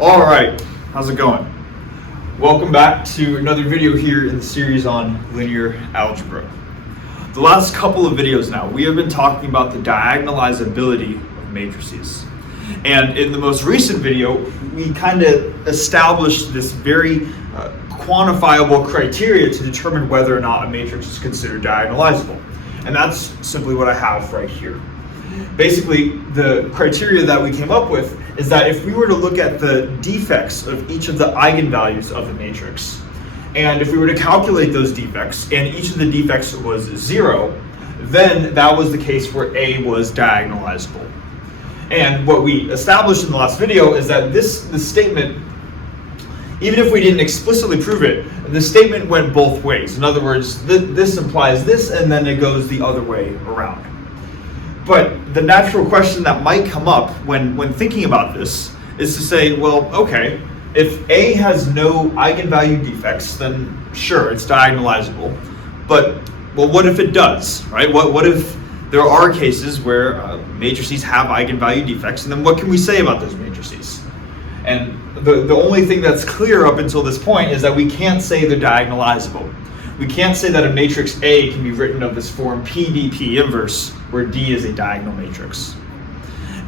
All right, how's it going? Welcome back to another video here in the series on linear algebra. The last couple of videos now, we have been talking about the diagonalizability of matrices. And in the most recent video, we kind of established this very quantifiable criteria to determine whether or not a matrix is considered diagonalizable. And that's simply what I have right here. Basically, the criteria that we came up with is that if we were to look at the defects of each of the eigenvalues of the matrix, and if we were to calculate those defects, and each of the defects was 0, then that was the case where A was diagonalizable. And what we established in the last video is that this statement, even if we didn't explicitly prove it, the statement went both ways. In other words, this implies this, and then it goes the other way around. But the natural question that might come up when thinking about this is to say, well, okay, if A has no eigenvalue defects, then sure, it's diagonalizable. But, well, what if it does, right? What if there are cases where matrices have eigenvalue defects, and then what can we say about those matrices? And the only thing that's clear up until this point is that we can't say they're diagonalizable. We can't say that a matrix A can be written of this form PDP inverse, where D is a diagonal matrix.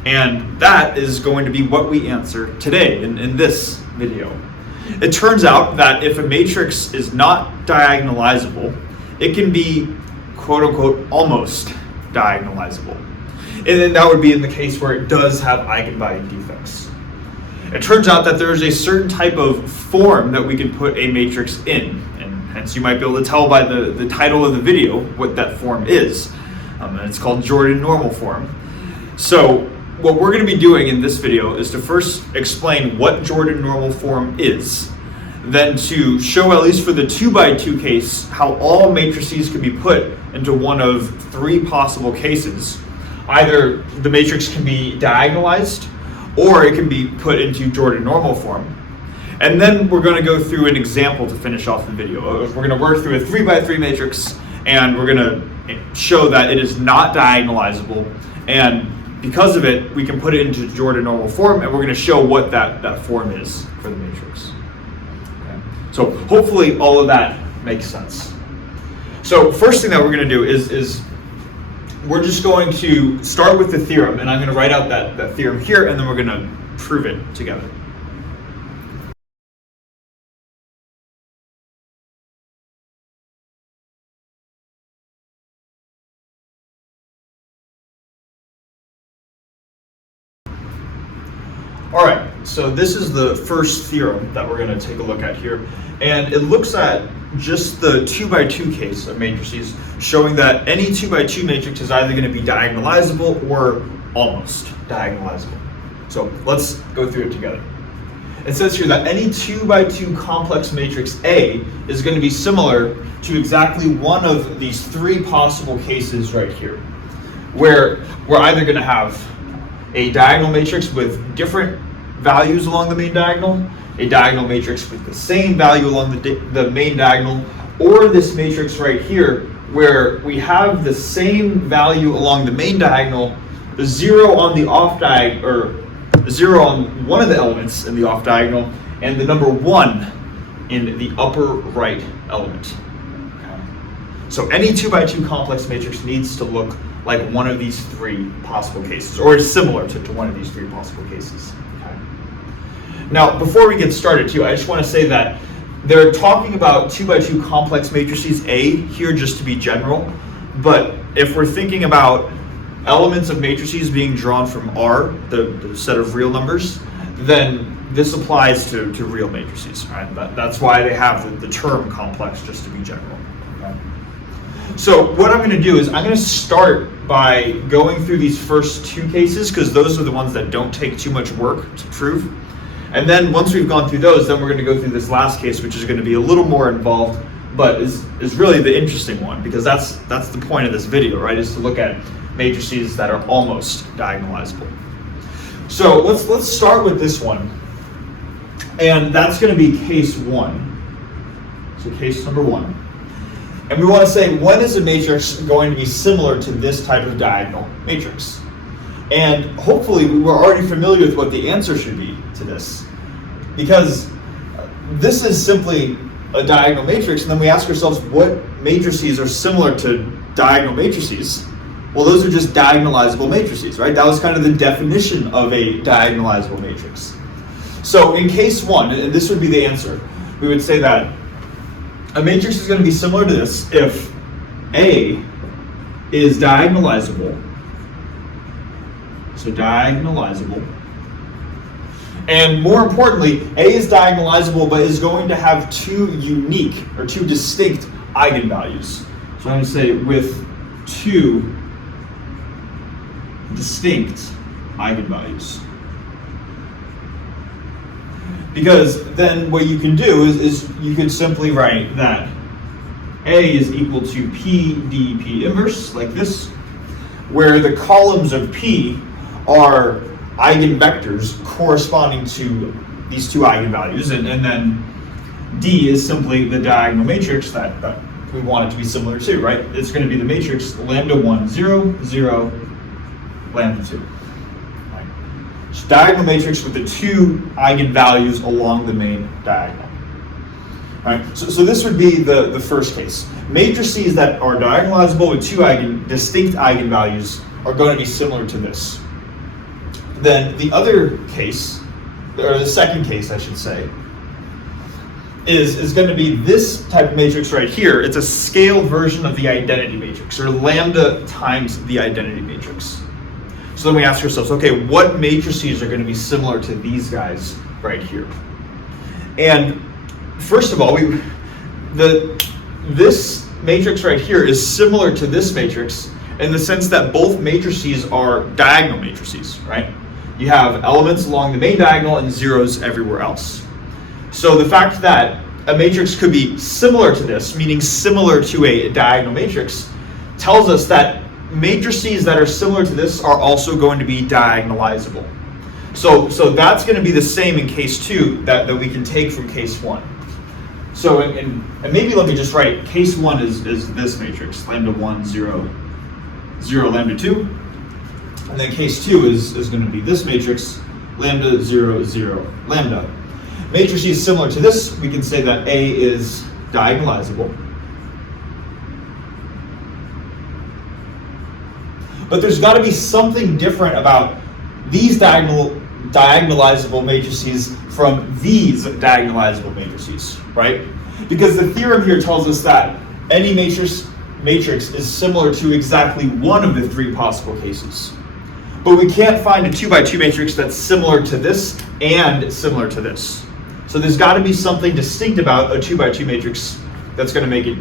And that is going to be what we answer today in this video. It turns out that if a matrix is not diagonalizable, it can be quote unquote almost diagonalizable. And then that would be in the case where it does have eigenvalue defects. It turns out that there is a certain type of form that we can put a matrix in, and hence you might be able to tell by the title of the video what that form is. And it's called Jordan normal form. So what we're going to be doing in this video is to first explain what Jordan normal form is, then to show, at least for the 2x2 case, how all matrices can be put into one of 3 possible cases. Either the matrix can be diagonalized, or it can be put into Jordan normal form. And then we're going to go through an example to finish off the video. We're going to work through a 3x3 matrix, and we're going to show that it is not diagonalizable, and because of it, we can put it into Jordan normal form, and we're going to show what that form is for the matrix. Okay. So hopefully all of that makes sense. So first thing that we're going to do is we're just going to start with the theorem, and I'm going to write out that theorem here, and then we're going to prove it together. All right, so this is the first theorem that we're going to take a look at here, and it looks at just the 2x2 case of matrices, showing that any 2x2 matrix is either going to be diagonalizable or almost diagonalizable. So let's go through it together. It says here that any 2x2 complex matrix A is going to be similar to exactly one of these 3 possible cases right here, where we're either going to have a diagonal matrix with different values along the main diagonal, a diagonal matrix with the same value along the main diagonal, or this matrix right here where we have the same value along the main diagonal, the 0 on the off diagonal, or 0 on one of the elements in the off diagonal, and the number 1 in the upper right element. Okay. So any 2x2 complex matrix needs to look like one of these 3 possible cases, or is similar to one of these 3 possible cases. Okay. Now, before we get started too, I just want to say that they're talking about 2x2 complex matrices A here just to be general, but if we're thinking about elements of matrices being drawn from R, the set of real numbers, then this applies to real matrices, right? That's why they have the term complex, just to be general. Okay. So what I'm going to do is I'm going to start by going through these first 2 cases, because those are the ones that don't take too much work to prove. And then once we've gone through those, then we're going to go through this last case, which is going to be a little more involved, but is really the interesting one, because that's the point of this video, right? Is to look at matrices that are almost diagonalizable. So let's start with this one, and that's going to be case 1. So case number 1. And we want to say, when is a matrix going to be similar to this type of diagonal matrix? And hopefully we're already familiar with what the answer should be to this. because this is simply a diagonal matrix, and then we ask ourselves what matrices are similar to diagonal matrices. Well, those are just diagonalizable matrices, right? That was kind of the definition of a diagonalizable matrix. So in case one, and this would be the answer, we would say that a matrix is going to be similar to this if A is diagonalizable, so diagonalizable, and more importantly, A is diagonalizable but is going to have two unique or two distinct eigenvalues. So I'm going to say with two distinct eigenvalues. Because then what you can do is you could simply write that A is equal to P d P inverse, like this, where the columns of P are eigenvectors corresponding to these two eigenvalues, and then D is simply the diagonal matrix that we want it to be similar to, right? It's going to be the matrix lambda 1, 0, 0, lambda 2. Right? So diagonal matrix with the two eigenvalues along the main diagonal. All right, so this would be the first case. Matrices that are diagonalizable with two distinct eigenvalues are going to be similar to this. Then the other case, or the second case I should say, is going to be this type of matrix right here. It's a scaled version of the identity matrix, or lambda times the identity matrix. So then we ask ourselves, okay, what matrices are going to be similar to these guys right here? And first of all, this matrix right here is similar to this matrix in the sense that both matrices are diagonal matrices, right? You have elements along the main diagonal and zeros everywhere else. So the fact that a matrix could be similar to this, meaning similar to a diagonal matrix, tells us that matrices that are similar to this are also going to be diagonalizable. So that's going to be the same in case 2 that we can take from case 1. So and maybe let me just write case 1 is this matrix, lambda 1, 0, 0, lambda 2. And then case 2 is going to be this matrix, lambda 0, 0, lambda. Matrices similar to this, we can say that A is diagonalizable. But there's got to be something different about these diagonalizable matrices from these diagonalizable matrices, right? Because the theorem here tells us that any matrix is similar to exactly one of the 3 possible cases. But we can't find a 2x2 matrix that's similar to this and similar to this. So there's got to be something distinct about a 2x2 matrix that's going to make it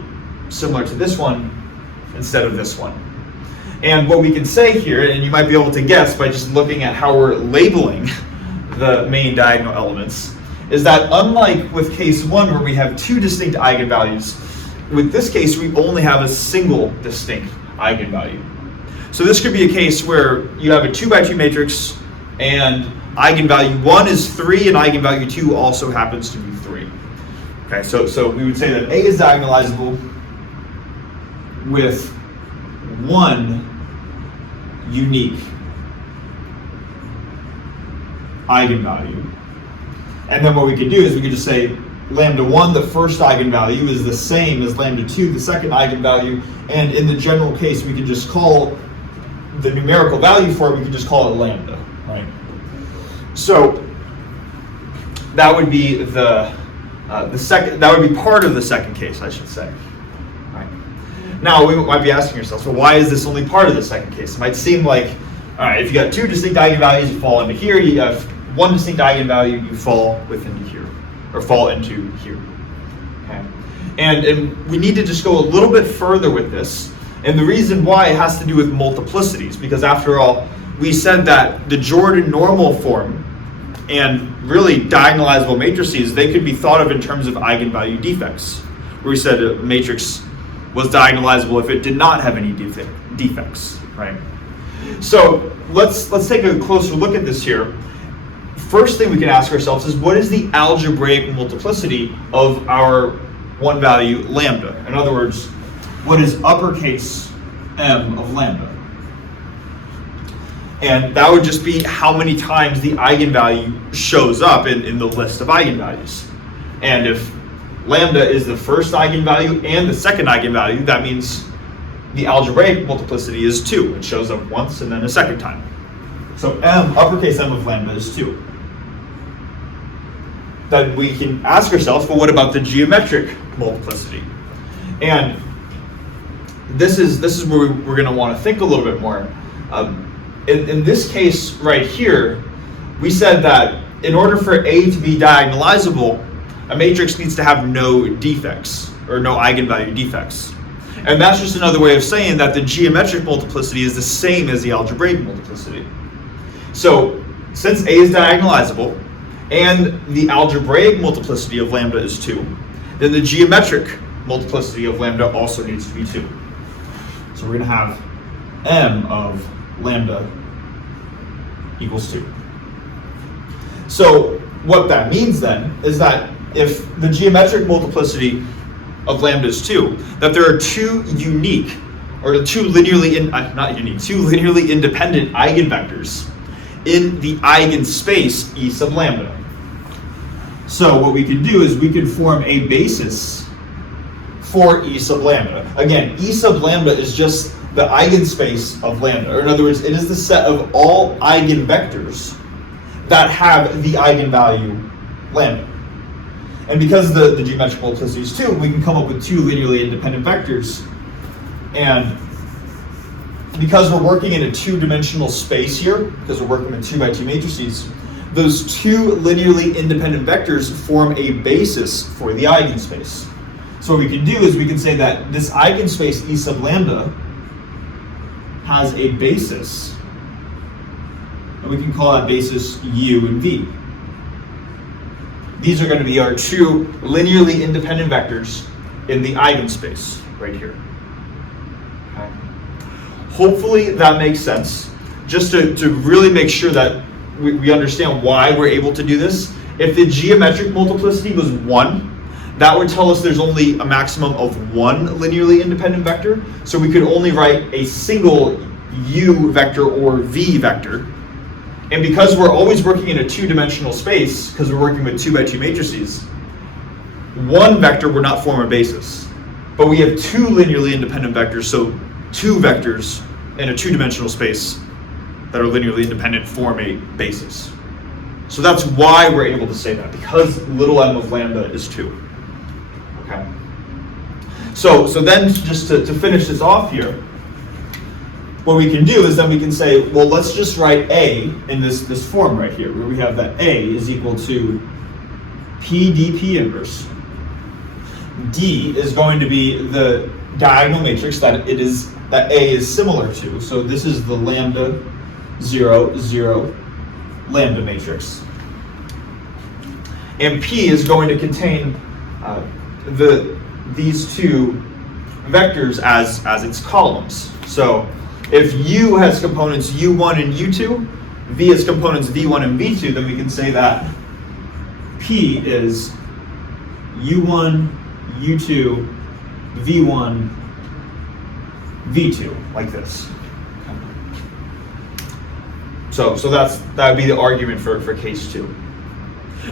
similar to this one instead of this one. And what we can say here, and you might be able to guess by just looking at how we're labeling the main diagonal elements, is that unlike with case 1 where we have 2 distinct eigenvalues, with this case we only have a single distinct eigenvalue. So this could be a case where you have a 2x2 matrix and eigenvalue 1 is 3 and eigenvalue 2 also happens to be 3. Okay, so we would say that A is diagonalizable with 1 unique eigenvalue. And then what we could do is we could just say lambda 1, the first eigenvalue, is the same as lambda 2, the second eigenvalue, and in the general case we could just call the numerical value for it, we could just call it lambda, right? So that would be the second. That would be part of the second case, I should say. Right. Now we might be asking ourselves, well, why is this only part of the second case? It might seem like, all right, if you got 2 distinct eigenvalues, you fall into here. You have 1 distinct eigenvalue, you fall within here, or fall into here. Okay. And we need to just go a little bit further with this. And the reason why it has to do with multiplicities, because after all, we said that the Jordan normal form and really diagonalizable matrices, they could be thought of in terms of eigenvalue defects, where we said a matrix was diagonalizable if it did not have any defects, right? So let's take a closer look at this here. First thing we can ask ourselves is, what is the algebraic multiplicity of our one value lambda? In other words, what is uppercase M of lambda? And that would just be how many times the eigenvalue shows up in the list of eigenvalues. And if lambda is the first eigenvalue and the second eigenvalue, that means the algebraic multiplicity is 2. It shows up once and then a second time. So uppercase M of lambda is 2. Then we can ask ourselves, well, what about the geometric multiplicity? And this is where we're going to want to think a little bit more. In this case right here, we said that in order for A to be diagonalizable, a matrix needs to have no defects, or no eigenvalue defects. And that's just another way of saying that the geometric multiplicity is the same as the algebraic multiplicity. So since A is diagonalizable, and the algebraic multiplicity of lambda is 2, then the geometric multiplicity of lambda also needs to be 2. So we're going to have M of lambda equals 2. So what that means then is that if the geometric multiplicity of lambda is 2, that there are two linearly independent eigenvectors in the eigenspace E sub lambda. So what we can do is we can form a basis for E sub lambda. Again, E sub lambda is just the eigenspace of lambda, or in other words, it is the set of all eigenvectors that have the eigenvalue lambda. And because the geometric multiplicity is 2, we can come up with two linearly independent vectors. And because we're working in a two-dimensional space here, because we're working with 2x2 matrices, those two linearly independent vectors form a basis for the eigenspace. So what we can do is we can say that this eigenspace E sub lambda has a basis, and we can call that basis U and V. These are going to be our two linearly independent vectors in the eigenspace right here. Okay. Hopefully that makes sense. Just to really make sure that we understand why we're able to do this. If the geometric multiplicity was 1, that would tell us there's only a maximum of one linearly independent vector. So we could only write a single U vector or V vector. And because we're always working in a two-dimensional space, because we're working with 2x2 matrices, one vector would not form a basis. But we have two linearly independent vectors, so two vectors in a two-dimensional space that are linearly independent form a basis. So that's why we're able to say that, because little m of lambda is 2. Okay. So then just to finish this off here, what we can do is then we can say, well, let's just write A in this form right here, where we have that A is equal to P dP inverse. D is going to be the diagonal matrix that A is similar to. So this is the lambda 0, 0 lambda matrix. And P is going to contain these two vectors as its columns. So if U has components U1 and U2, V has components V1 and V2, then we can say that P is U1, U2, V1, V2, like this. So that would be the argument for case 2.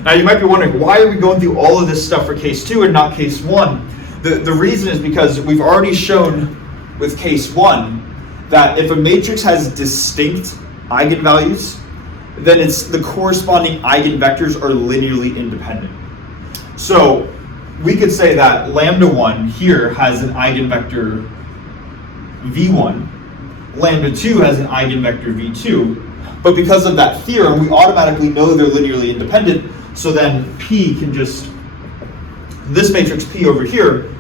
Now you might be wondering, why are we going through all of this stuff for case 2 and not case 1? The reason is because we've already shown with case 1 that if a matrix has distinct eigenvalues, then the corresponding eigenvectors are linearly independent. So we could say that lambda 1 here has an eigenvector v1, lambda 2 has an eigenvector v2, but because of that theorem, we automatically know they're linearly independent, so then P can just, this matrix P over here,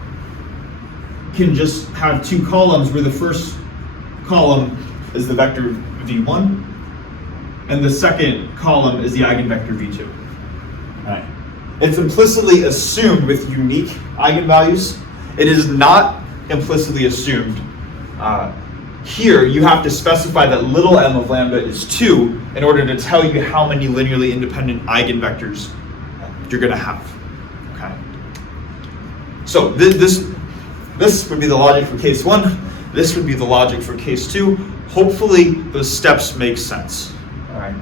can just have two columns where the first column is the vector v1, and the second column is the eigenvector v2. All right. It's implicitly assumed with unique eigenvalues. It is not implicitly assumed. Here, you have to specify that little m of lambda is 2 in order to tell you how many linearly independent eigenvectors you're going to have. Okay. So this would be the logic for case 1. This would be the logic for case 2. Hopefully those steps make sense. All right.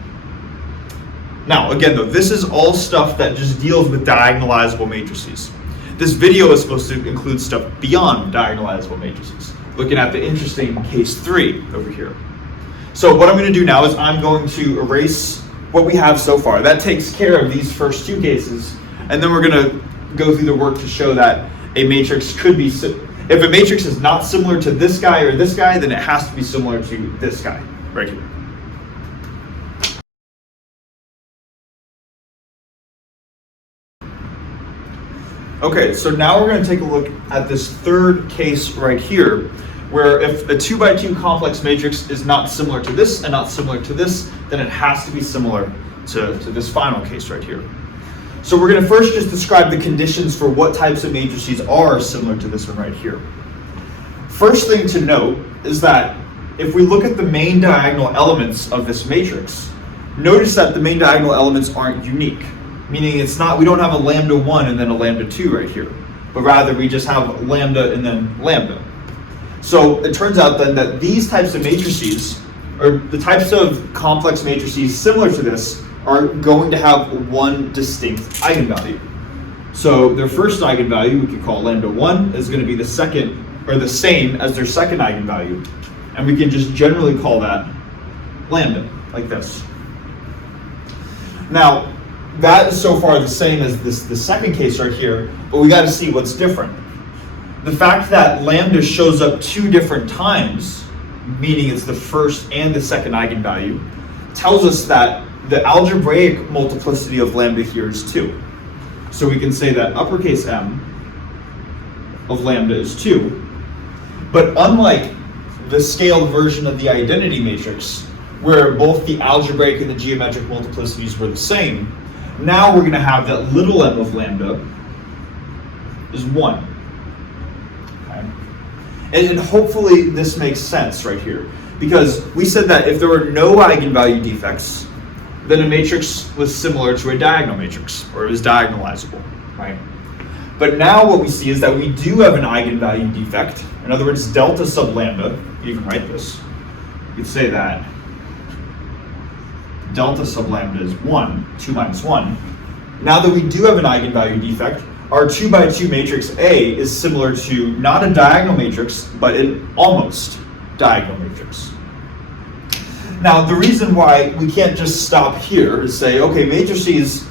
Now, again though, this is all stuff that just deals with diagonalizable matrices. This video is supposed to include stuff beyond diagonalizable matrices, looking at the interesting case 3 over here. So what I'm going to do now is I'm going to erase what we have so far. That takes care of these first 2 cases, and then we're going to go through the work to show that a matrix could be, if a matrix is not similar to this guy or this guy, then it has to be similar to this guy right here. Okay, so now we're going to take a look at this third case right here, where if a 2 by 2 complex matrix is not similar to this and not similar to this, then it has to be similar to this final case right here. So we're going to first just describe the conditions for what types of matrices are similar to this one right here. First thing to note is that if we look at the main diagonal elements of this matrix, notice that the main diagonal elements aren't unique. Meaning we don't have a lambda 1 and then a lambda 2 right here, but rather we just have lambda and then lambda. So it turns out then that these types of matrices, or the types of complex matrices similar to this, are going to have one distinct eigenvalue. So their first eigenvalue, we could call lambda 1, is going to be the second, or the same as their second eigenvalue. And we can just generally call that lambda, like this. Now, that is so far the same as the second case right here, but we got to see what's different. The fact that lambda shows up 2 different times, meaning it's the first and the second eigenvalue, tells us that the algebraic multiplicity of lambda here is 2. So we can say that uppercase M of lambda is 2. But unlike the scaled version of the identity matrix, where both the algebraic and the geometric multiplicities were the same, now we're going to have that little m of lambda is 1. Okay. And hopefully this makes sense right here, because we said that if there were no eigenvalue defects, then a matrix was similar to a diagonal matrix, or it was diagonalizable, right? But now what we see is that we do have an eigenvalue defect. In other words, delta sub lambda, you can write this. You could say that delta sub lambda is 1, 2 minus 1. Now that we do have an eigenvalue defect, our 2 by 2 matrix A is similar to not a diagonal matrix, but an almost diagonal matrix. Now, the reason why we can't just stop here is say, okay, matrices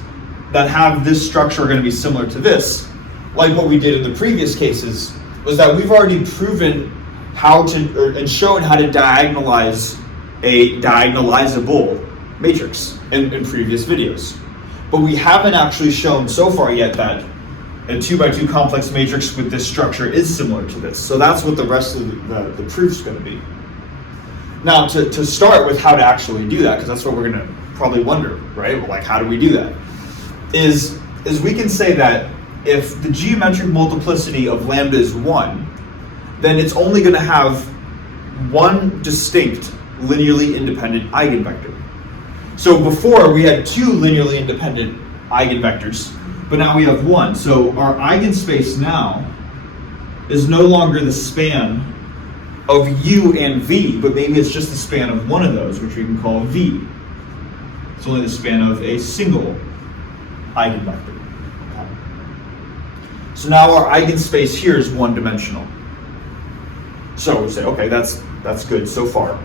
that have this structure are going to be similar to this, like what we did in the previous cases, was that we've already proven how to, and shown how to diagonalize a diagonalizable matrix in previous videos. But we haven't actually shown so far yet that a 2 by 2 complex matrix with this structure is similar to this. So that's what the rest of the proof's going to be. Now, to start with how to actually do that, because that's what we're going to probably wonder, right? Well, like, how do we do that? Is we can say that if the geometric multiplicity of lambda is 1, then it's only going to have one distinct linearly independent eigenvector. So before we had 2 linearly independent eigenvectors, but now we have 1. So our eigenspace now is no longer the span of u and v, but maybe it's just the span of one of those, which we can call v. It's only the span of a single eigenvector. So now our eigenspace here is one-dimensional. So we say, okay, that's good so far.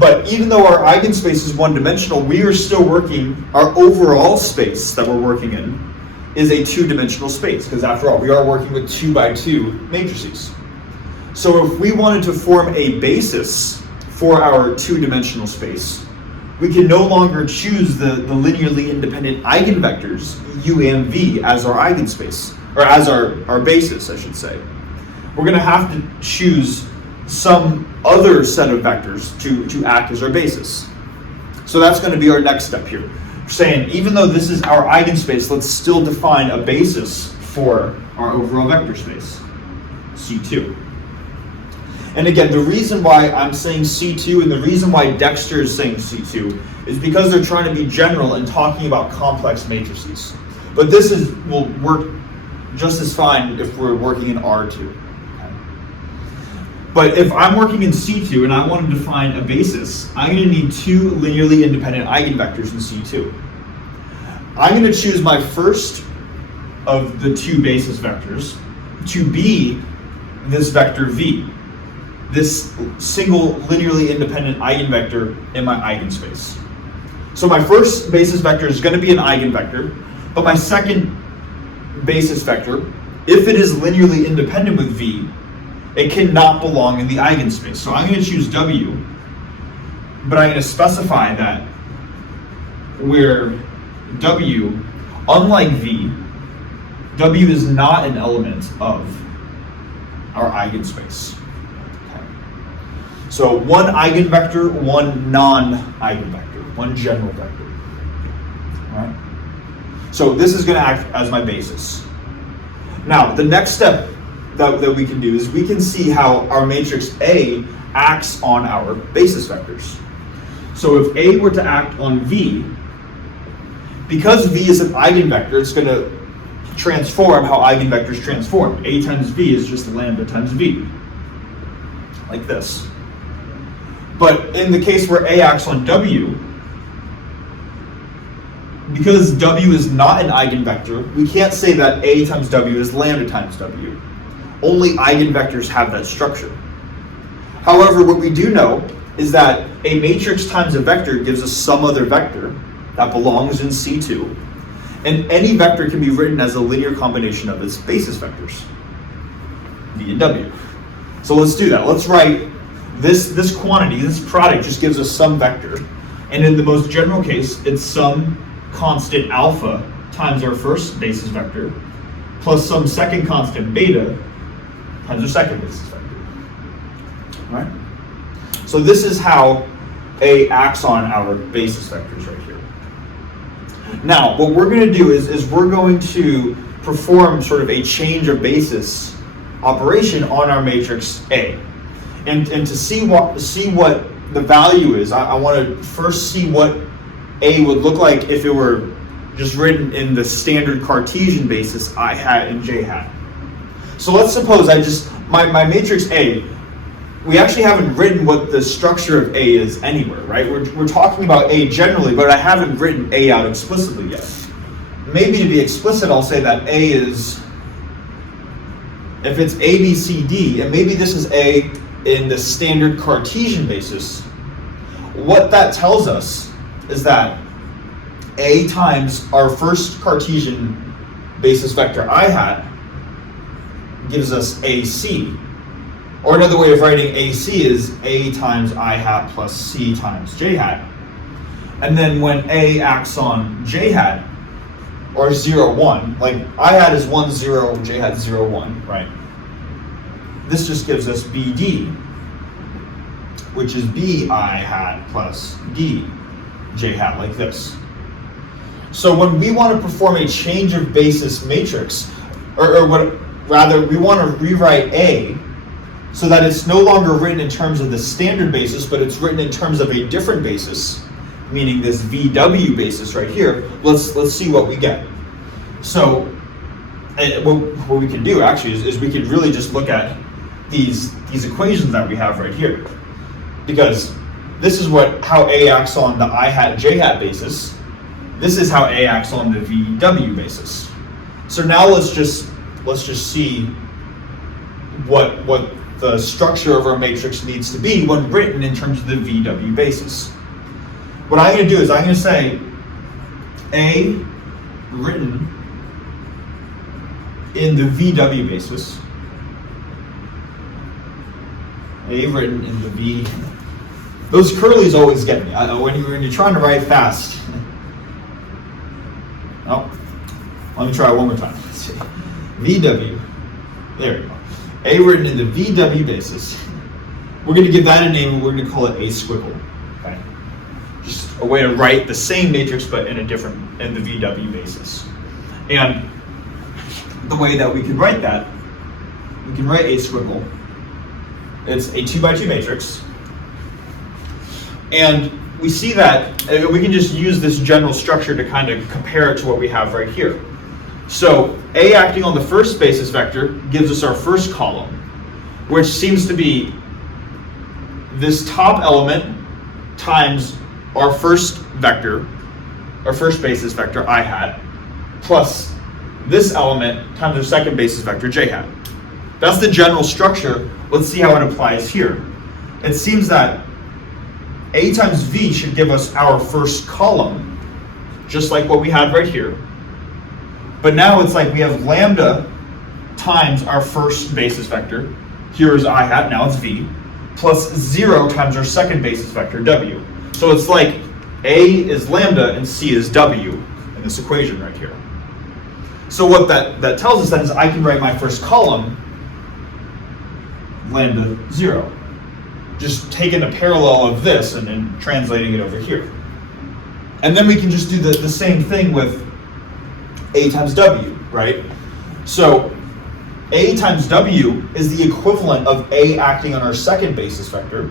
But even though our eigenspace is one-dimensional, we are still working, our overall space that we're working in is a 2-dimensional space, because after all, we are working with 2 by 2 matrices. So if we wanted to form a basis for our 2-dimensional space, we can no longer choose the linearly independent eigenvectors, u and v, as our eigenspace, or as our basis, I should say. We're going to have to choose some other set of vectors to act as our basis. So that's going to be our next step here. We're saying, even though this is our eigenspace, let's still define a basis for our overall vector space, C2. And again, the reason why I'm saying C2 and the reason why Dexter is saying C2 is because they're trying to be general and talking about complex matrices. But this will work just as fine if we're working in R2. But if I'm working in C2 and I want to define a basis, I'm going to need two linearly independent eigenvectors in C2. I'm going to choose my first of the two basis vectors to be this vector v, this single linearly independent eigenvector in my eigenspace. So my first basis vector is going to be an eigenvector, but my second basis vector, if it is linearly independent with v, it cannot belong in the eigenspace. So I'm going to choose w, but I'm going to specify that where w, unlike v, w is not an element of our eigenspace. Okay. So one eigenvector, one non-eigenvector, one general vector. All right. So this is going to act as my basis. Now, the next step that we can do is we can see how our matrix A acts on our basis vectors. So if A were to act on V, because V is an eigenvector, it's going to transform how eigenvectors transform. A times V is just lambda times V, like this. But in the case where A acts on W, because W is not an eigenvector, we can't say that A times W is lambda times W. Only eigenvectors have that structure. However, what we do know is that a matrix times a vector gives us some other vector that belongs in C2, and any vector can be written as a linear combination of its basis vectors, V and W. So let's do that. Let's write this quantity, this product just gives us some vector, and in the most general case, it's some constant alpha times our first basis vector plus some second constant beta times our second basis vector. All right? So this is how A acts on our basis vectors right here. Now, what we're going to do is we're going to perform sort of a change of basis operation on our matrix A. And to see what the value is, I want to first see what A would look like if it were just written in the standard Cartesian basis I hat and J hat. So let's suppose my matrix A, we actually haven't written what the structure of A is anywhere, right? We're talking about A generally, but I haven't written A out explicitly yet. Maybe to be explicit, I'll say that A is, if it's A, B, C, D, and maybe this is A in the standard Cartesian basis, what that tells us is that A times our first Cartesian basis vector I hat gives us AC. Or another way of writing AC is A times I hat plus C times J hat. And then when A acts on J hat, or 0, 1, like I hat is 1, 0, J hat 0, 1, right? This just gives us BD, which is B I hat plus D J hat, like this. So when we want to perform a change of basis matrix, or rather we want to rewrite A so that it's no longer written in terms of the standard basis, but it's written in terms of a different basis, meaning this VW basis right here. Let's see what we get. So what we can do actually is we can really just look at these equations that we have right here, because this is how A acts on the I hat J hat basis. This is how A acts on the VW basis. So now let's just see what the structure of our matrix needs to be when written in terms of the VW basis. What I'm going to do is I'm going to say A written in the VW basis. A written in the V. Those curlies always get me. When you're trying to write fast. Oh, let me try it one more time. Let's see. VW. There we go. A written in the VW basis. We're going to give that a name and we're going to call it A squiggle. Okay. Just a way to write the same matrix but in the VW basis. And the way that we can write that, we can write A squiggle. It's a 2x2 matrix. And we see that we can just use this general structure to kind of compare it to what we have right here. So A acting on the first basis vector gives us our first column, which seems to be this top element times our first vector, our first basis vector I hat, plus this element times our second basis vector j hat. That's the general structure. Let's see how it applies here. It seems that A times V should give us our first column, just like what we had right here. But now it's like we have lambda times our first basis vector. Here is I hat, now it's V, plus 0 times our second basis vector, W. So it's like A is lambda and C is W in this equation right here. So what that tells us then is I can write my first column lambda 0. Just taking a parallel of this and translating it over here. And then we can just do the same thing with A times W, right? So A times W is the equivalent of A acting on our second basis vector,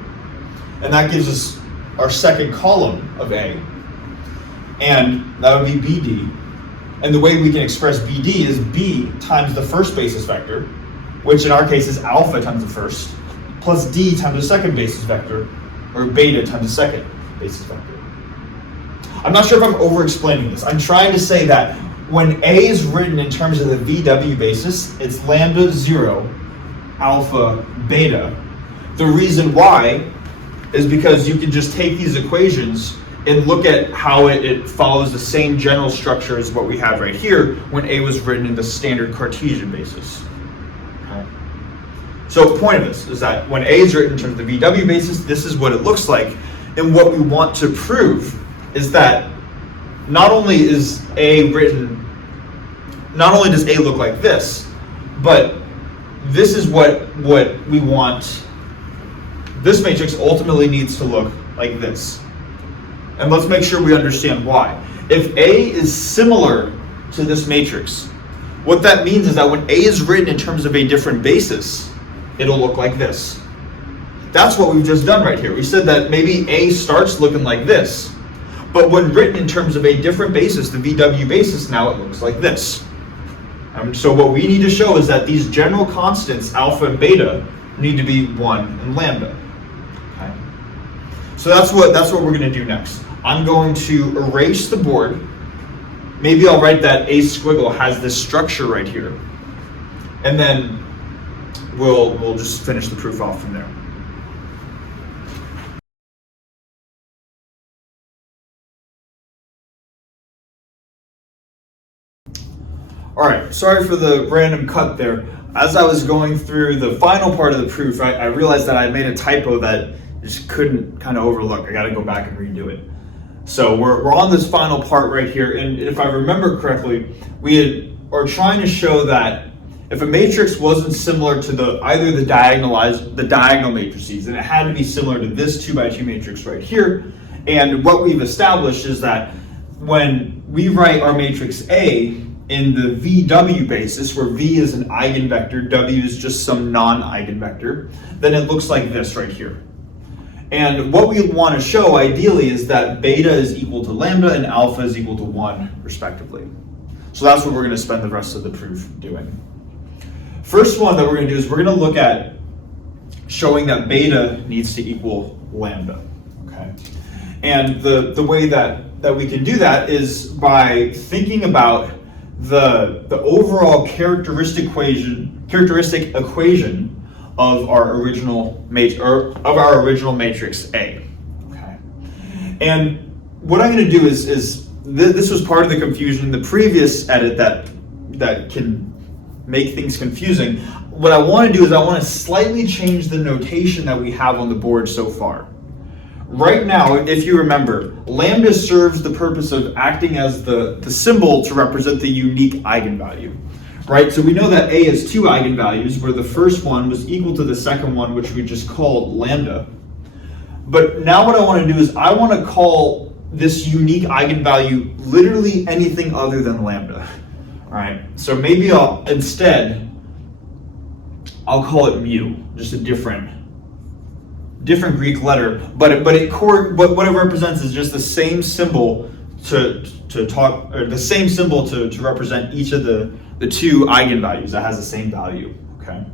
and that gives us our second column of A, and that would be BD. And the way we can express BD is B times the first basis vector, which in our case is alpha times the first, plus D times the second basis vector, or beta times the second basis vector. I'm not sure if I'm over-explaining this. I'm trying to say that when A is written in terms of the VW basis, it's lambda 0, alpha, beta. The reason why is because you can just take these equations and look at how it follows the same general structure as what we have right here when A was written in the standard Cartesian basis. Okay. So the point of this is that when A is written in terms of the VW basis, this is what it looks like. And what we want to prove is that not only is A written, not only does A look like this, but this is what we want. This matrix ultimately needs to look like this. And let's make sure we understand why. If A is similar to this matrix, what that means is that when A is written in terms of a different basis, it'll look like this. That's what we've just done right here. We said that maybe A starts looking like this, but when written in terms of a different basis, the VW basis, now it looks like this. So what we need to show is that these general constants, alpha and beta, need to be 1 and lambda. Okay. So that's what we're going to do next. I'm going to erase the board. Maybe I'll write that A squiggle has this structure right here. And then we'll just finish the proof off from there. All right, sorry for the random cut there. As I was going through the final part of the proof, I realized that I made a typo that I just couldn't kind of overlook. I got to go back and redo it. So we're on this final part right here, and if I remember correctly, we are trying to show that if a matrix wasn't similar to either the diagonal matrices, then it had to be similar to this 2 by 2 matrix right here. And what we've established is that when we write our matrix A in the VW basis, where V is an eigenvector, W is just some non-eigenvector, then it looks like this right here. And what we want to show ideally is that beta is equal to lambda and alpha is equal to 1 respectively. So that's what we're going to spend the rest of the proof doing. First one that we're going to do is we're going to look at showing that beta needs to equal lambda. Okay. And the way that we can do that is by thinking about the overall characteristic equation of our original matrix A. Okay. And what I'm going to do is this was part of the confusion in the previous edit that can make things confusing. What I want to do is I want to slightly change the notation that we have on the board so far. Right now, if you remember, lambda serves the purpose of acting as the symbol to represent the unique eigenvalue. Right, so we know that A has 2 eigenvalues, where the first one was equal to the second one, which we just called lambda. But now what I want to do is I want to call this unique eigenvalue literally anything other than lambda. All right, so maybe I'll call it mu, just a different Greek letter, but what it represents is just the same symbol to represent each of the 2 eigenvalues that has the same value. Okay,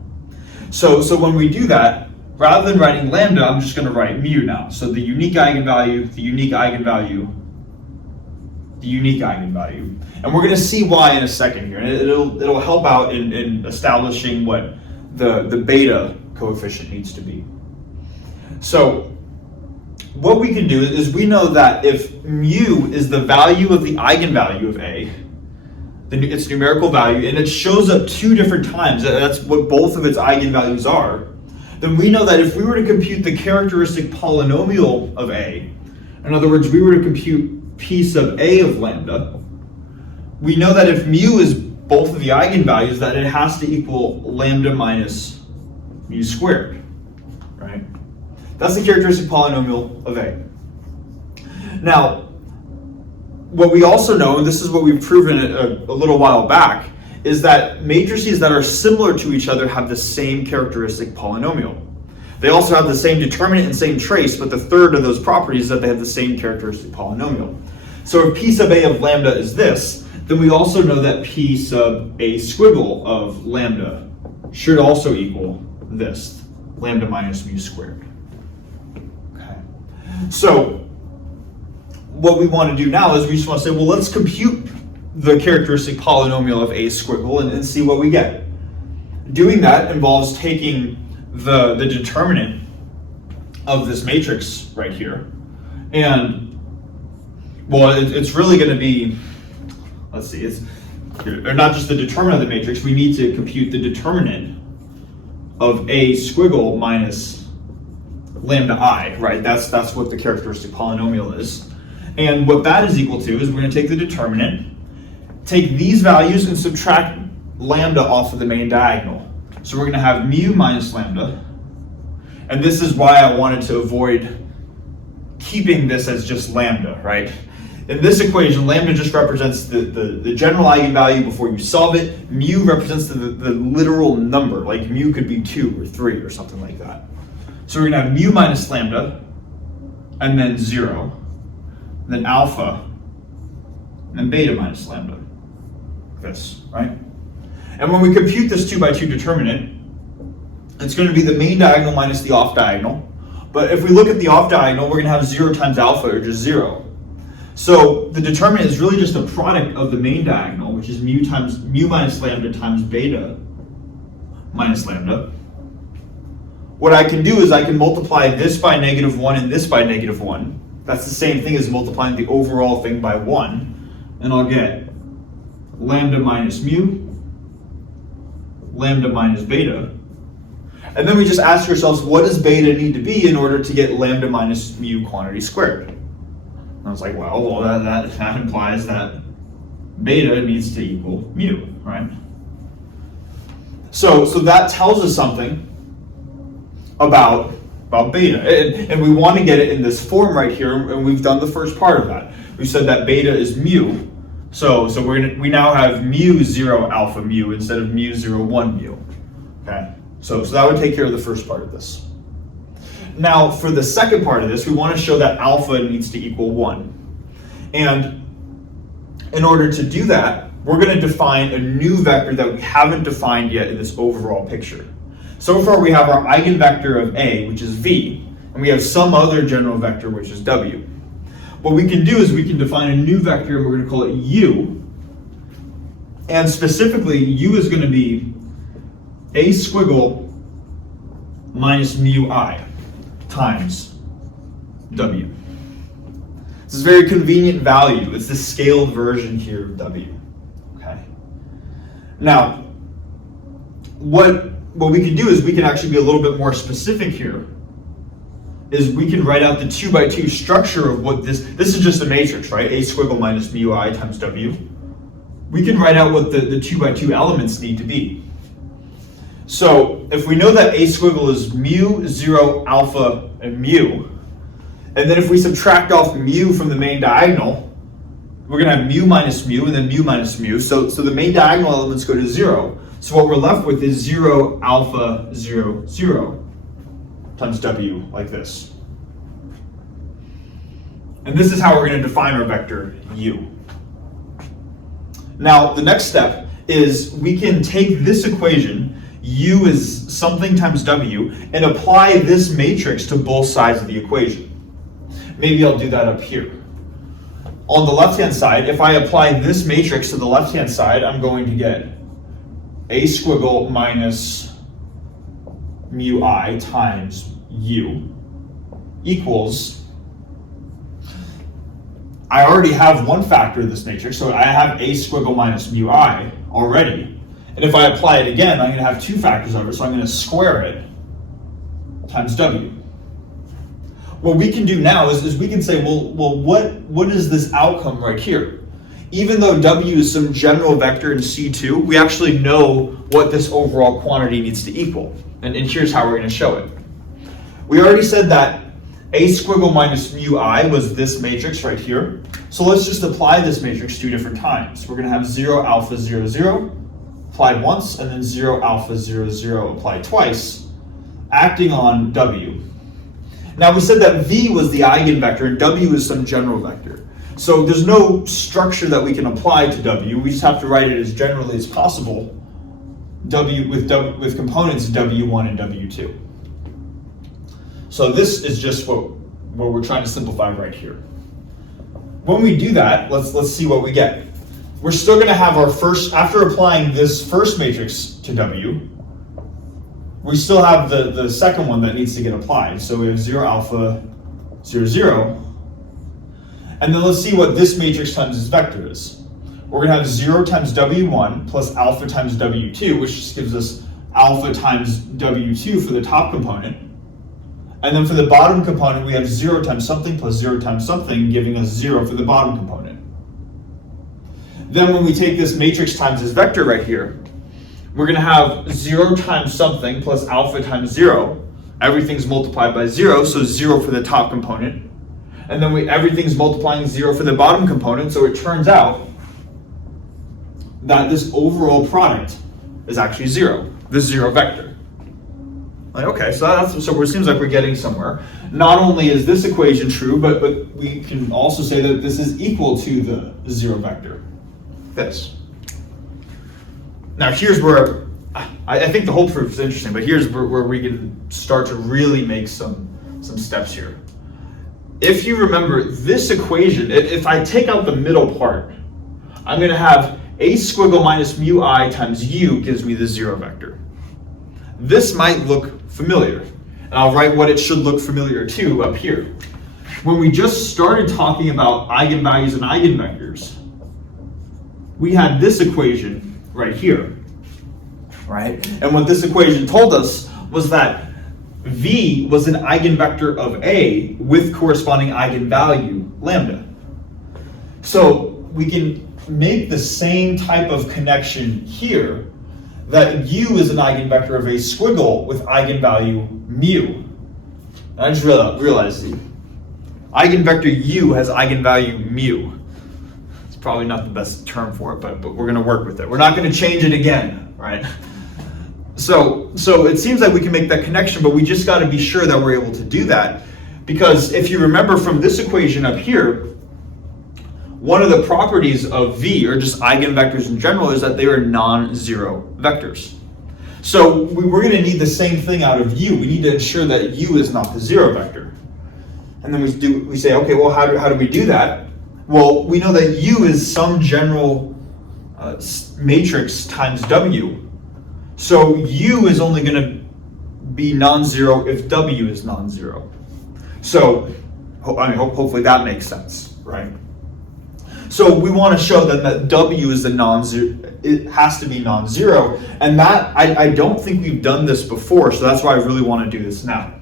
so when we do that, rather than writing lambda, I'm just going to write mu now. So the unique eigenvalue, the unique eigenvalue, the unique eigenvalue. And we're going to see why in a second here. And it'll help out in establishing what the beta coefficient needs to be. So what we can do is we know that if mu is the value of the eigenvalue of A, its numerical value, and it shows up 2 different times, that's what both of its eigenvalues are, then we know that if we were to compute the characteristic polynomial of A, in other words, we were to compute P sub A of lambda, we know that if mu is both of the eigenvalues, that it has to equal lambda minus mu squared, right? That's the characteristic polynomial of A. Now, what we also know, and this is what we've proven a little while back, is that matrices that are similar to each other have the same characteristic polynomial. They also have the same determinant and same trace, but the third of those properties is that they have the same characteristic polynomial. So if P sub A of lambda is this, then we also know that P sub A squiggle of lambda should also equal this, lambda minus mu squared. Okay. So what we want to do now is we just want to say, well, let's compute the characteristic polynomial of A squiggle and see what we get. Doing that involves taking the determinant of this matrix right here, and well, it's really going to be, let's see, it's or not just the determinant of the matrix, we need to compute the determinant of A squiggle minus lambda I, right? That's what the characteristic polynomial is. And what that is equal to is we're going to take the determinant, take these values and subtract lambda off of the main diagonal. So we're going to have mu minus lambda. And this is why I wanted to avoid keeping this as just lambda, right? In this equation, lambda just represents the general eigenvalue before you solve it. Mu represents the literal number, like mu could be 2 or 3 or something like that. So we're going to have mu minus lambda, and then 0, and then alpha, and then beta minus lambda. This, right? And when we compute this 2 by 2 determinant, it's going to be the main diagonal minus the off diagonal. But if we look at the off diagonal, we're going to have 0 times alpha, or just 0. So the determinant is really just a product of the main diagonal, which is mu minus lambda times beta minus lambda. What I can do is I can multiply this by -1 and this by -1. That's the same thing as multiplying the overall thing by 1. And I'll get lambda minus mu, lambda minus beta. And then we just ask ourselves, what does beta need to be in order to get lambda minus mu quantity squared? And I was like, well, that implies that beta needs to equal mu, right? So that tells us something about beta. And we want to get it in this form right here, and we've done the first part of that. We said that beta is mu. So we now have mu 0 alpha mu instead of mu 0 1 mu. Okay? So that would take care of the first part of this. Now, for the second part of this, we want to show that alpha needs to equal 1. And in order to do that, we're going to define a new vector that we haven't defined yet in this overall picture. So far, we have our eigenvector of A, which is V, and we have some other general vector, which is W. What we can do is we can define a new vector, and we're going to call it U. And specifically, U is going to be A squiggle minus mu I times W. This is a very convenient value. It's the scaled version here of W. Okay. Now, what we can do is we can actually be a little bit more specific here. Is we can write out the 2 by 2 structure of what this is just a matrix, right? A squiggle minus mu I times W. We can write out what the 2 by 2 elements need to be. So if we know that A squiggle is mu, 0, alpha, and mu, and then if we subtract off mu from the main diagonal, we're going to have mu minus mu and then mu minus mu. So the main diagonal elements go to 0. So what we're left with is 0, alpha, 0, 0 times W, like this. And this is how we're going to define our vector U. Now, the next step is we can take this equation u is something times w, and apply this matrix to both sides of the equation. Maybe I'll do that up here. On the left-hand side, if I apply this matrix to the left-hand side, I'm going to get a squiggle minus mu I times u equals, I already have one factor of this matrix, so I have a squiggle minus mu I already. And if I apply it again, I'm going to have two factors of it, so I'm going to square it times w. What we can do now is we can say, well, what is this outcome right here? Even though w is some general vector in C2, we actually know what this overall quantity needs to equal. And here's how we're going to show it. We already said that a squiggle minus mu I was this matrix right here. So let's just apply this matrix two different times. We're going to have 0 alpha 0 0 applied once, and then 0 alpha 0 0 applied twice, acting on w. Now we said that v was the eigenvector and w is some general vector. So there's no structure that we can apply to w. We just have to write it as generally as possible, with components w1 and w2. So this is just what we're trying to simplify right here. When we do that, let's see what we get. We're still going to have our first, after applying this first matrix to w, we still have the second one that needs to get applied. So we have 0 alpha 0 0. And then let's see what this matrix times this vector is. We're going to have 0 times w1 plus alpha times w2, which just gives us alpha times w2 for the top component. And then for the bottom component, we have 0 times something plus 0 times something, giving us 0 for the bottom component. Then when we take this matrix times this vector right here, we're going to have 0 times something plus alpha times 0. Everything's multiplied by 0, so 0 for the top component. And then everything's multiplying 0 for the bottom component, so it turns out that this overall product is actually 0, the 0 vector. Like, okay, so it seems like we're getting somewhere. Not only is this equation true, but we can also say that this is equal to the 0 vector. This. Now here's where, I think the whole proof is interesting, but here's where we can start to really make some steps here. If you remember this equation, if I take out the middle part, I'm going to have a squiggle minus mu I times u gives me the 0 vector. This might look familiar, and I'll write what it should look familiar to up here. When we just started talking about eigenvalues and eigenvectors, we had this equation right here, right? And what this equation told us was that v was an eigenvector of A with corresponding eigenvalue lambda. So we can make the same type of connection here, that u is an eigenvector of A squiggle with eigenvalue mu. And I just realized the eigenvector u has eigenvalue mu. It's probably not the best term for it, but we're going to work with it. We're not going to change it again, right? So it seems like we can make that connection, but we just got to be sure that we're able to do that, because if you remember from this equation up here, one of the properties of v, or just eigenvectors in general, is that they are non-zero vectors. So we're going to need the same thing out of u. We need to ensure that u is not the 0 vector. And then we say, okay, well, how do we do that? Well, we know that u is some general matrix times w. So u is only going to be non-zero if w is non-zero. So hopefully that makes sense, right? So we want to show that w is the non-zero, it has to be non-zero, and that I don't think we've done this before, so that's why I really want to do this now.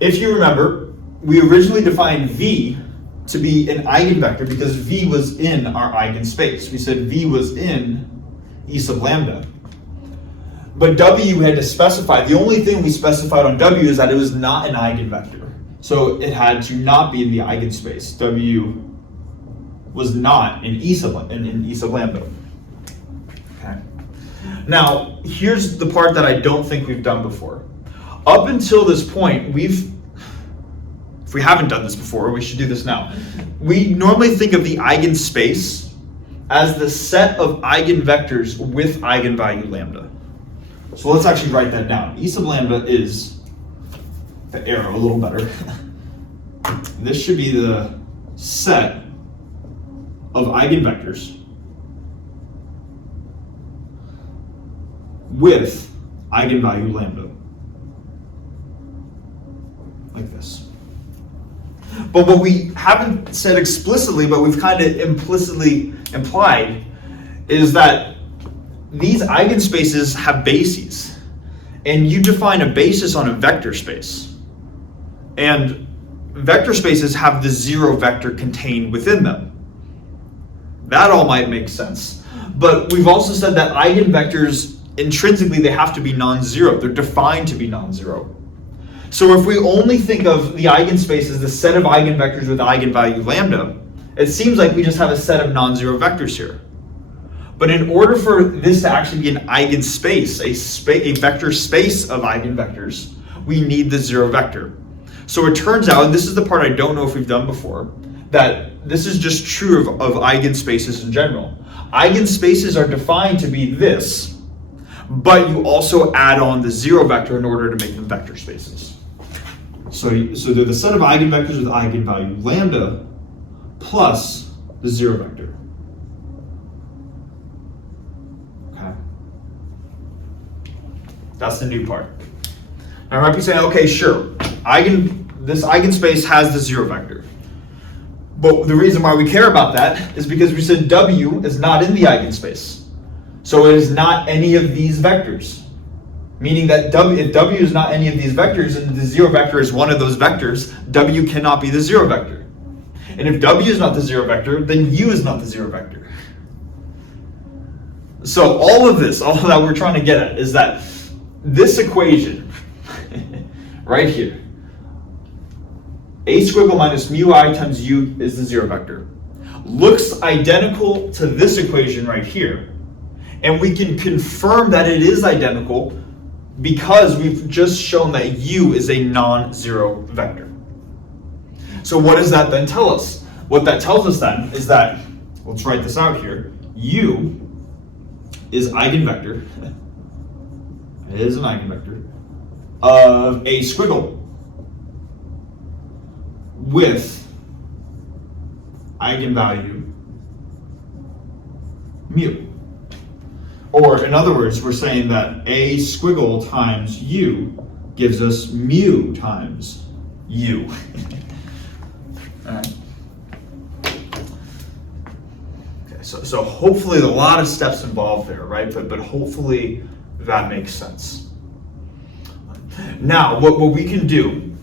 If you remember, we originally defined v to be an eigenvector because v was in our eigenspace. We said v was in E sub lambda. But w had to specify, the only thing we specified on w is that it was not an eigenvector. So it had to not be in the eigenspace. W was not in E sub lambda. Okay. Now, here's the part that I don't think we've done before. Up until this point, if we haven't done this before, we should do this now. We normally think of the eigenspace as the set of eigenvectors with eigenvalue lambda. So let's actually write that down. E sub lambda is the arrow a little better. This should be the set of eigenvectors with eigenvalue lambda. Like this. But what we haven't said explicitly, but we've kind of implicitly implied, is that these eigenspaces have bases. And you define a basis on a vector space. And vector spaces have the zero vector contained within them. That all might make sense. But we've also said that eigenvectors, intrinsically, they have to be non-zero. They're defined to be non-zero. So if we only think of the eigenspace as the set of eigenvectors with eigenvalue lambda, it seems like we just have a set of non-zero vectors here. But in order for this to actually be an eigenspace, a vector space of eigenvectors, we need the zero vector. So it turns out, and this is the part I don't know if we've done before, that this is just true of eigenspaces in general. Eigenspaces are defined to be this, but you also add on the zero vector in order to make them vector spaces. So they're the set of eigenvectors with eigenvalue lambda plus the zero vector. Okay. That's the new part. Now I might be saying, okay, sure, this eigenspace has the zero vector. But the reason why we care about that is because we said W is not in the eigenspace. So it is not any of these vectors. Meaning that if W is not any of these vectors and the zero vector is one of those vectors, W cannot be the zero vector. And if W is not the zero vector, then U is not the zero vector. So all of that we're trying to get at is that this equation right here, a squiggle minus mu I times u is the zero vector, looks identical to this equation right here. And we can confirm that it is identical because we've just shown that u is a non-zero vector. So what does that then tell us? What that tells us then is that, let's write this out here, u is eigenvector, it is an eigenvector, of a squiggle with eigenvalue mu. Or in other words, we're saying that a squiggle times u gives us mu times u. All right. Okay, so hopefully a lot of steps involved there, right? But hopefully that makes sense. Now, what we can do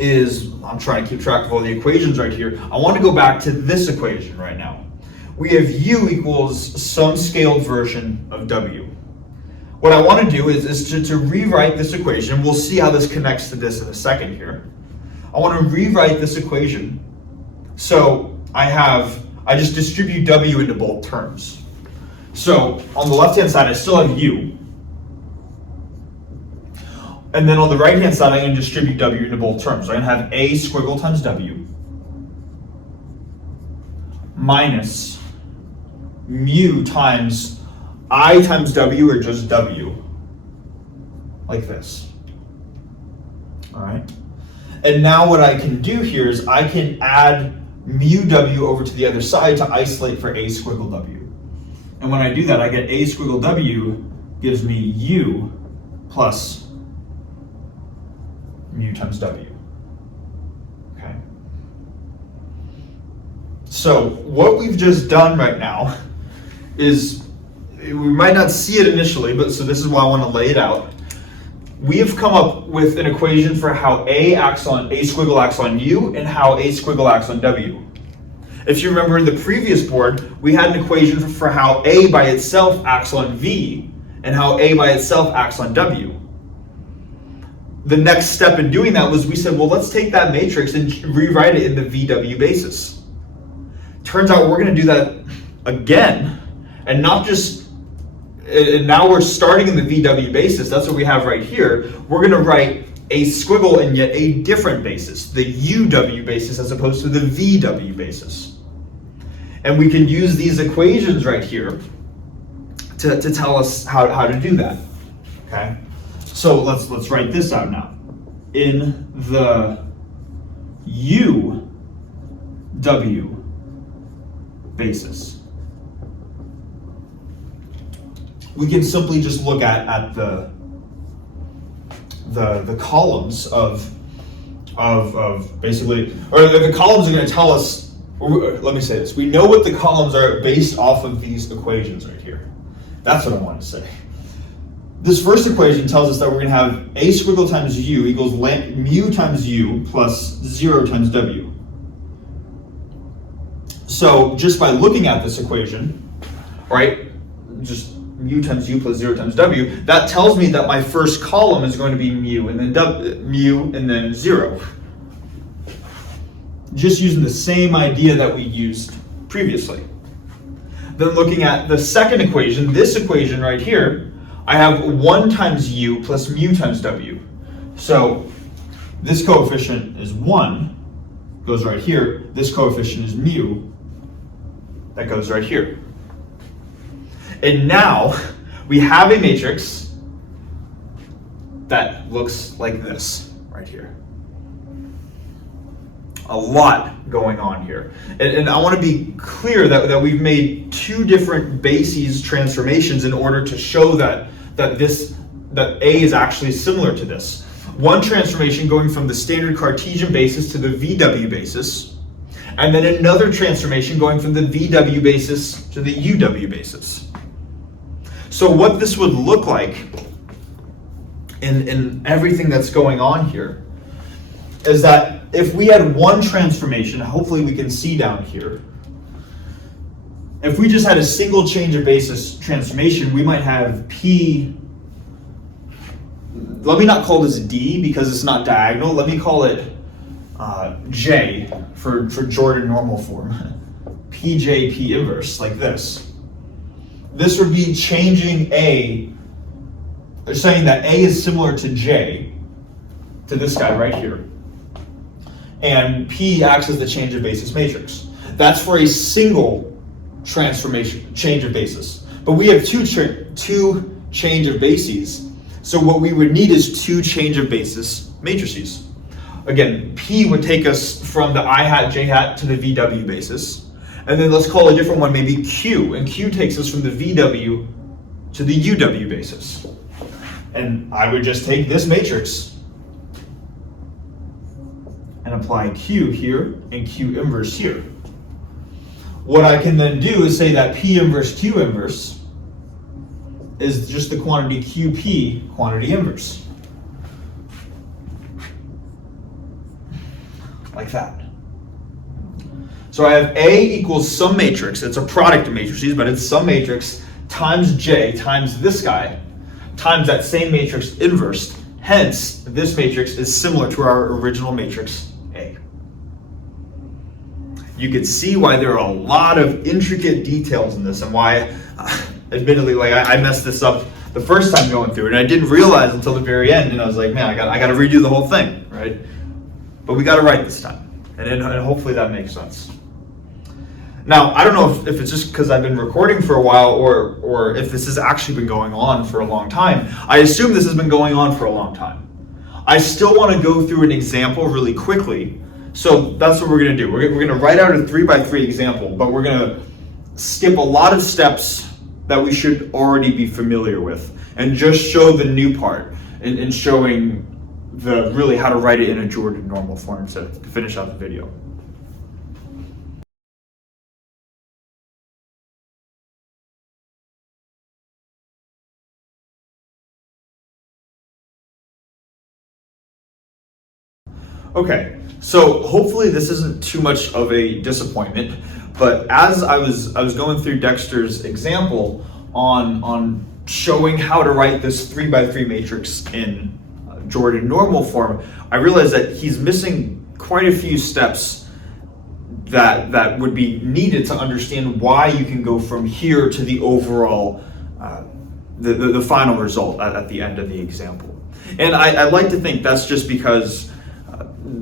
is, I'm trying to keep track of all the equations right here. I want to go back to this equation right now. We have u equals some scaled version of w. What I want to do is to rewrite this equation. We'll see how this connects to this in a second here. I want to rewrite this equation so I just distribute w into both terms. So on the left hand side I still have u. And then on the right hand side I'm going to distribute w into both terms. So I'm going to have a squiggle times w minus mu times I times w, or just w, like this. All right. And now what I can do here is I can add mu w over to the other side to isolate for a squiggle w. And when I do that, I get a squiggle w gives me u plus mu times w. Okay. So what we've just done right now is, we might not see it initially, but so this is why I want to lay it out. We have come up with an equation for how a squiggle acts on u and how a squiggle acts on w. If you remember in the previous board, we had an equation for how a by itself acts on v and how a by itself acts on w. The next step in doing that was we said, well, let's take that matrix and rewrite it in the VW basis. Turns out we're going to do that again, and not just, and now we're starting in the VW basis. That's what we have right here. We're going to write a squiggle in yet a different basis, the UW basis as opposed to the VW basis. And we can use these equations right here to tell us how to do that. okay? So let's write this out now. In the UW basis, we can simply just look at the columns of basically, or the columns are going to tell us, let me say this, we know what the columns are based off of these equations right here. That's what I wanted to say. This first equation tells us that we're going to have a squiggle times u equals mu times u plus 0 times w. So just by looking at this equation, right, just mu times u plus 0 times w, that tells me that my first column is going to be mu and then mu and then 0. Just using the same idea that we used previously. Then looking at the second equation, this equation right here, I have 1 times u plus mu times w. So this coefficient is 1, goes right here. This coefficient is mu, that goes right here. And now we have a matrix that looks like this right here. A lot going on here. And I want to be clear that we've made two different bases transformations in order to show that A is actually similar to this. One transformation going from the standard Cartesian basis to the VW basis, and then another transformation going from the VW basis to the UW basis. So what this would look like in everything that's going on here is that if we had one transformation, hopefully we can see down here, if we just had a single change of basis transformation, we might have P, let me not call this D because it's not diagonal, let me call it J for Jordan normal form. PJ, P inverse, like this. This would be changing A, they're saying that A is similar to J, to this guy right here. And P acts as the change of basis matrix. That's for a single transformation, change of basis. But we have two change of bases. So what we would need is two change of basis matrices. Again, P would take us from the I hat, J hat to the VW basis. And then let's call a different one maybe Q. And Q takes us from the VW to the UW basis. And I would just take this matrix and apply Q here and Q inverse here. What I can then do is say that P inverse Q inverse is just the quantity QP quantity inverse. Like that. So I have A equals some matrix, it's a product of matrices, but it's some matrix times J times this guy times that same matrix inversed. Hence, this matrix is similar to our original matrix A. You can see why there are a lot of intricate details in this and why, admittedly, like I messed this up the first time going through it, and I didn't realize until the very end, and I was like, man, I got to redo the whole thing, right? But we got it right this time, and hopefully that makes sense. Now, I don't know if it's just because I've been recording for a while or if this has actually been going on for a long time. I assume this has been going on for a long time. I still want to go through an example really quickly. So that's what we're going to do. We're going to write out a 3x3 example, but we're going to skip a lot of steps that we should already be familiar with and just show the new part in showing really how to write it in a Jordan normal form to finish out the video. Okay, so hopefully this isn't too much of a disappointment, but as I was going through Dexter's example on showing how to write this 3x3 matrix in Jordan normal form, I realized that he's missing quite a few steps that would be needed to understand why you can go from here to the overall, the final result at the end of the example. And I like to think that's just because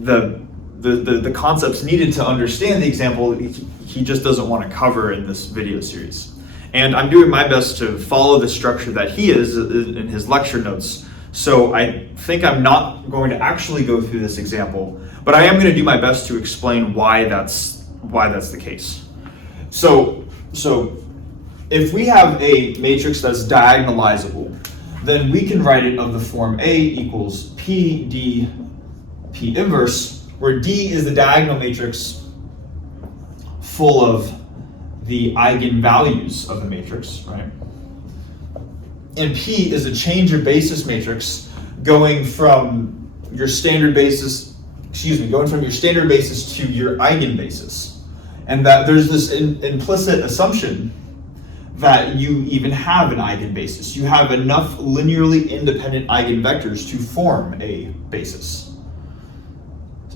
the concepts needed to understand the example, he just doesn't want to cover in this video series. And I'm doing my best to follow the structure that he is in his lecture notes. So I think I'm not going to actually go through this example, but I am going to do my best to explain why that's the case. So if we have a matrix that's diagonalizable, then we can write it of the form A equals P D P inverse, where D is the diagonal matrix full of the eigenvalues of the matrix, right? And P is a change of basis matrix going from your standard basis, to your eigenbasis. And that there's this implicit assumption that you even have an eigenbasis. You have enough linearly independent eigenvectors to form a basis.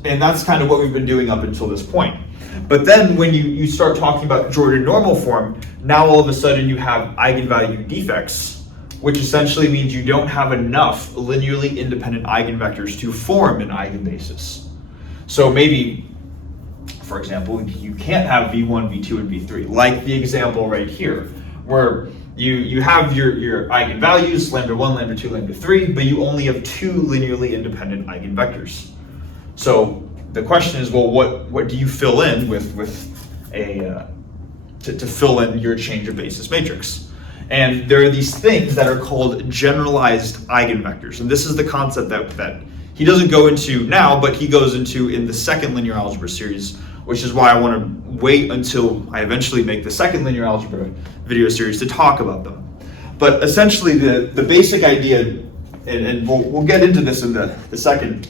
And that's kind of what we've been doing up until this point. But then when you start talking about Jordan normal form, now all of a sudden you have eigenvalue defects, which essentially means you don't have enough linearly independent eigenvectors to form an eigenbasis. So maybe, for example, you can't have v1, v2, and v3, like the example right here, where you have your eigenvalues, lambda 1, lambda 2, lambda 3, but you only have two linearly independent eigenvectors. So the question is, well, what do you fill in with a to fill in your change of basis matrix? And there are these things that are called generalized eigenvectors, and this is the concept that he doesn't go into now, but he goes into in the second linear algebra series, which is why I want to wait until I eventually make the second linear algebra video series to talk about them. But essentially, the basic idea, and we'll get into this in the second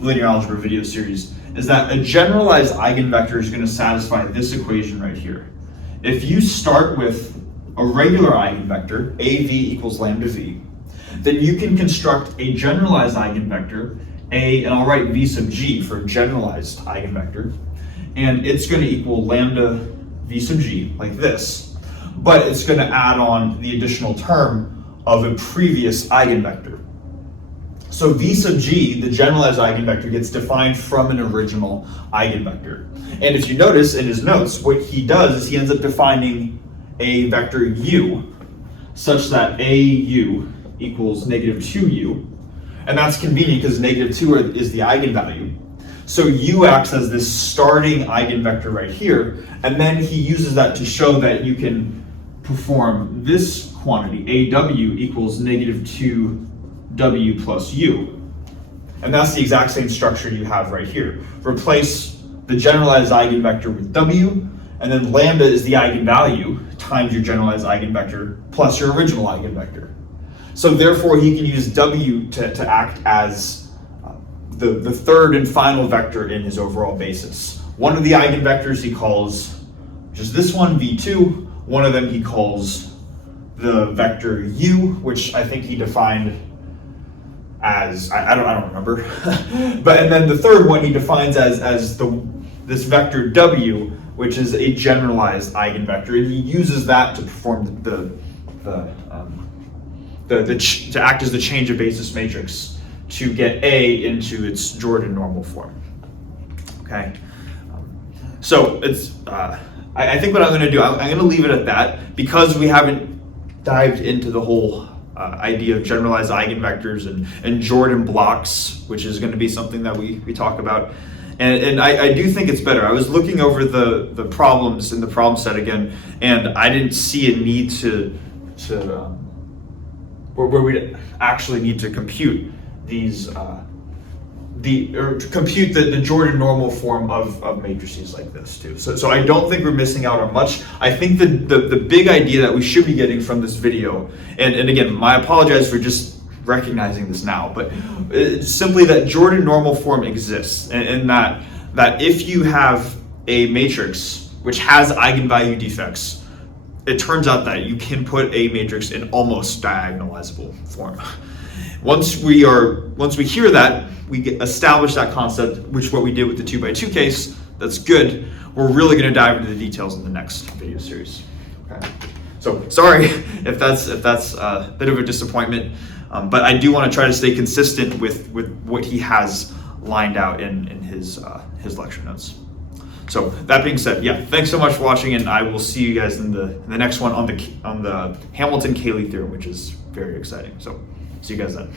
linear algebra video series, is that a generalized eigenvector is going to satisfy this equation right here. If you start with a regular eigenvector, AV equals lambda V, then you can construct a generalized eigenvector, and I'll write V sub G for generalized eigenvector, and it's going to equal lambda V sub G, like this, but it's going to add on the additional term of a previous eigenvector. So V sub G, the generalized eigenvector, gets defined from an original eigenvector. And if you notice in his notes, what he does is he ends up defining a vector u such that AU equals negative 2u. And that's convenient because negative 2 is the eigenvalue. So u acts as this starting eigenvector right here, and then he uses that to show that you can perform this quantity, AW equals negative 2w plus u. And that's the exact same structure you have right here. Replace the generalized eigenvector with w, and then lambda is the eigenvalue times your generalized eigenvector plus your original eigenvector. So therefore he can use w to act as the third and final vector in his overall basis. One of the eigenvectors he calls just this one, v2. One of them he calls the vector u, which I think he defined as, I don't remember. And then the third one he defines as this vector w, which is a generalized eigenvector, and he uses that to perform to act as the change of basis matrix to get A into its Jordan normal form. Okay, so it's I think what I'm going to do, I'm going to leave it at that because we haven't dived into the whole idea of generalized eigenvectors and Jordan blocks, which is going to be something that we talk about. And I do think it's better. I was looking over the problems in the problem set again, and I didn't see a need to where we actually need to compute these compute the Jordan normal form of matrices like this too. So I don't think we're missing out on much. I think the big idea that we should be getting from this video, and again, I apologize for just recognizing this now, but it's simply that Jordan normal form exists, and that if you have a matrix which has eigenvalue defects, it turns out that you can put a matrix in almost diagonalizable form. Once we hear that, we establish that concept, which is what we did with the 2x2 case. That's good. We're really going to dive into the details in the next video series. Okay. So sorry if that's a bit of a disappointment, but I do want to try to stay consistent with what he has lined out in his lecture notes. So that being said, yeah, thanks so much for watching, and I will see you guys in the next one on the Hamilton-Cayley theorem, which is very exciting. So see you guys then.